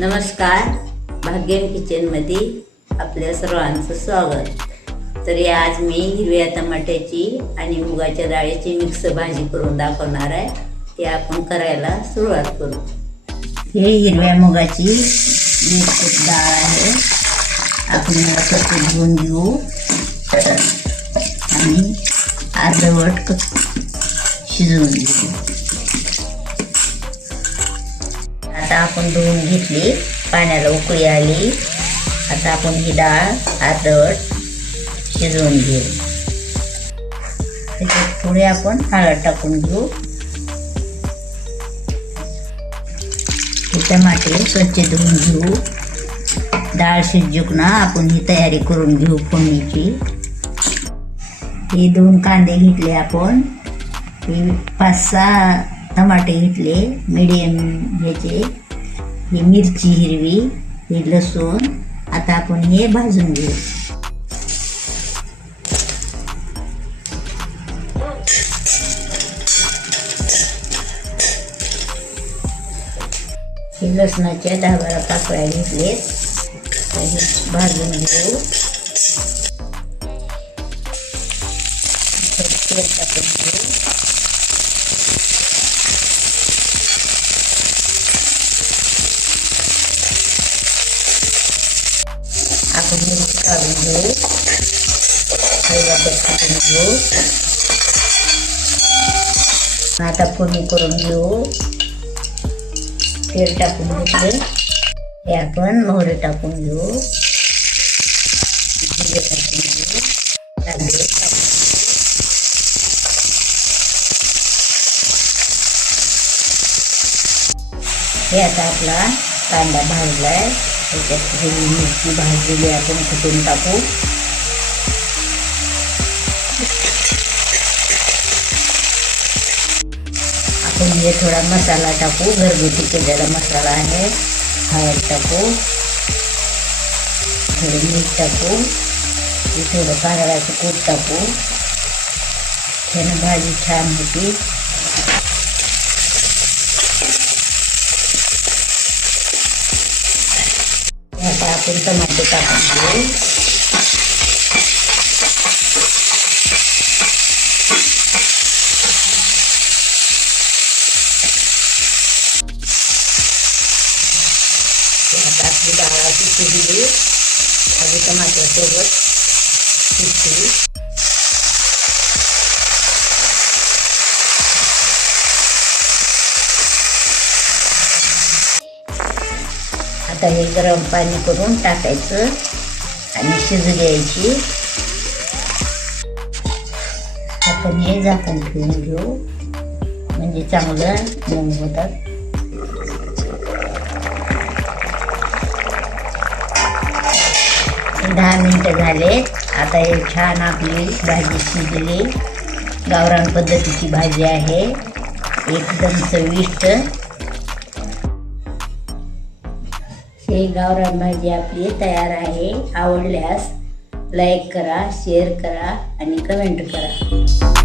नमस्कार, भाग्यम किचनमध्ये आपल्या सर्वांचं स्वागत. तर आज मी हिरव्या टमाट्याची आणि मुगाच्या डाळीची मिक्स भाजी करून दाखवणार आहे. ते आपण करायला सुरुवात करू. हे हिरव्या मुगाची मिक्स डाळ आहे. आपण याला स्वच्छ धुवून घेऊ आणि अर्धवट शिजवून घेऊ. आता आपण धुवून घेतली, पाण्याला उकळी आली. आता आपण ही डाळ अर्धवट शिजवून घेऊ. त्याच्यात थोडी आपण हळद टाकून घेऊ. हे टमाटे स्वच्छ धुवून घेऊ. डाळ शिजूक ना आपण ही तयारी करून घेऊ फोडणीची. हे 2 कांदे घेतले आपण. हे 5-6 टमाटे घेतले मीडियम ह्याचे. ही मिरची हिरवी, हे लसूण. आता आपण हे भाजून घेऊ. हे लसणाच्या 10-12 पाकळ्या घेतले, हे भाजून घेऊ. तेल टाकून घेऊ. आपण मिरची काढून घेऊ. टाकून घेऊ. आता फोडणी करून घेऊ. तेल टाकून घेतले, हे आपण मोहरी टाकून घेऊ. जिरे टाकून घेऊ. कांदे टाकून घेऊ. हे आता आपला कांदा भाजलाय. त्याच्यात हिरवी मिरची भाजलेली आपण कुटून टाकू. आपण हे थोडा मसाला टाकू. घरगुती केलेला मसाला आहे. हळद टाकू, थोडं मीठ टाकू, थोडं कारळाचं कूट टाकू. त्यानं भाजी छान होती. आता आपण टमाटे टाकून घेऊ. आता आपली डाळ अशी शिजली. आणि टमाट्यासोबत शिजली. आता हे गरम पाणी करून टाकायचं आणि शिजू द्यायची. आपण हे झाकण ठेवून घेऊ, म्हणजे चांगलं मऊ होतात. हे 10 मिनिटं झाले. आता हे छान आपली भाजी शिजली. गावरान पद्धतीची भाजी आहे, एकदम चविष्ट. हे गावरान भाजी आपली तयार आहे. आवडल्यास लाईक करा, शेअर करा आणि कमेंट करा.